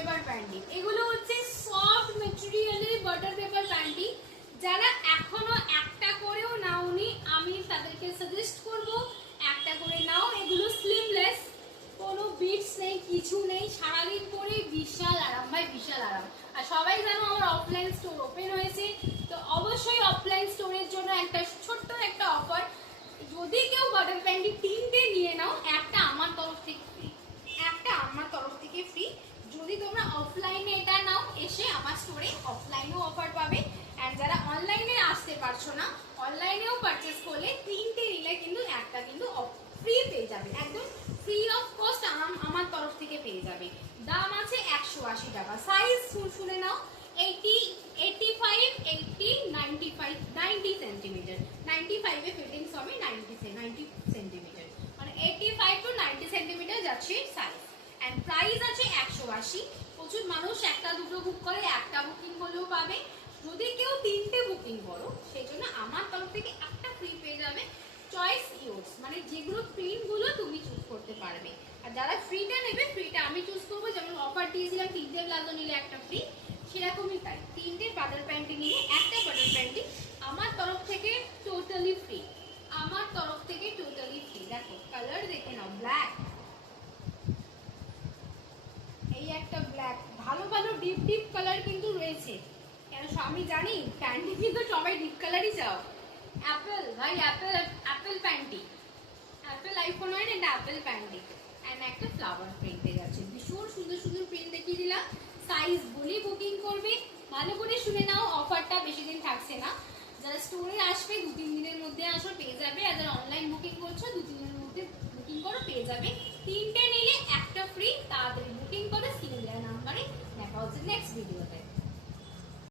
Paper panty. এগুলো হচ্ছে soft মেটেরিয়ালের butter paper panty. যারা এখনো একটা করেও নাওনি আমি তাদেরকে সাজেস্ট করব একটা করে নাও। এগুলো স্লিমলেস, কোনো বিটস নেই, কিছু নেই, সারাদিন পরে বিশাল আরাম ভাই, বিশাল আরাম। আর সবাই জানো আমার অফলাইন স্টোর ওপেন হয়েছে, তো অবশ্যই অফলাইন স্টোরের জন্য একটা ছোট্ট একটা অফার। যদি কেউ বাটার প্যান্টি 3টে নিয়ে নাও, একটা আমার তরফ থেকে ফ্রি, একটা আমার তরফ থেকে ফ্রি। যদি তোমরা অফলাইনে এটা নাও এসে আমার স্টোরে, অফলাইনেও অফার পাবে। আর যারা অনলাইনে আসতে পারছো না, অনলাইনেও পারচেস করলে 3টে নিলে কিন্তু একটা কিন্তু ফ্রি পেয়ে যাবে, একদম ফ্রি অফ কস্ট আমার তরফ থেকে পেয়ে যাবে। দাম আছে 180 টাকা। সাইজ শুনে নাও, 80, 85, 80, 95, 90 সেন্টিমিটার। 95 এ ফিটিংস হবে, 90 সেন্টিমিটার, মানে 85 টু 90 সেন্টিমিটার যাচ্ছে সাইজ। এন্ড প্রাইস আছে 180। প্রচুর মানুষ একটা দুটো বুক করে, একটা বুকিং করলেও পাবে। যদি কেউ 3টে বুকিং করো, সেই জন্য আমার তরফ থেকে একটা ফ্রি পেয়ে যাবে। চয়েস ইউরস, মানে যেগুলো প্রিন্ট গুলো তুমি চুজ করতে পারবে। আর যারা ফ্রিটা নেবে, ফ্রিটা আমি চুজ করবো। যেমন অফার দিয়েছিলাম 3টে প্লাজো নিলে একটা ফ্রি, সেরকমই তাই। 3টে বাটার প্যান্টি নিলে একটা বাটার প্যান্টি আমার তরফ থেকে টোটালি ফ্রি, আমার তরফ থেকে টোটালি ফ্রি। দেখো কালার দেখে নাও, ব্ল্যাক, এই একটা ব্ল্যাক, ভালো ভালো ডিপ ডিপ কালার কিন্তু রয়েছে। কেন আমি জানি প্যান্টি কিন্তু সবাই ডিপ কালারই চাও। অ্যাপেল ভাই, অ্যাপেল প্যান্টি, অ্যাপেল আইফোন হয় না, এটা অ্যাপেল প্যান্টি। এন্ড একটা ফ্লাওয়ার প্রিন্টে যাচ্ছে, ভীষণ সুন্দর সুন্দর প্রিন্ট দেখিয়ে দিলাম। সাইজ বলি বুকিং করবে, ভালো করে শুনে নাও, অফারটা বেশি দিন থাকছে না। যারা স্টোরে আসবে 2-3 দিনের মধ্যে আসো পেয়ে যাবে। আর যারা অনলাইন বুকিং করছো 2-3 দিনের মধ্যে বুকিং করো, পেয়ে যাবে। 3টে নিলে একটা ফ্রি, তাড়াতাড়ি বুকিং করে স্ক্রিনে দেওয়া নাম্বারে। দেখা হচ্ছে নেক্সট ভিডিওতে।